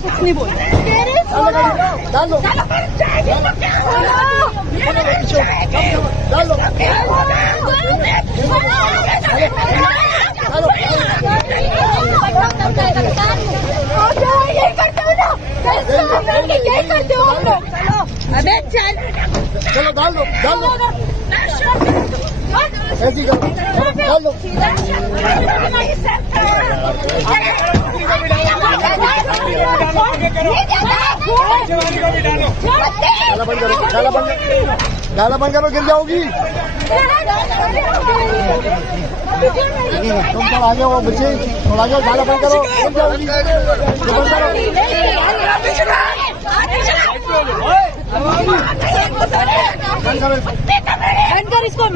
कुछ नहीं बोल अबे चल चलो डाल दो ऐसी करो डाल दो गाला बंद करो गिर जाओगी तुम थोड़ा आ जाओ बच्चे थोड़ा आ जाओ गाला बंद करो गिर जाओगी बंद करो इसको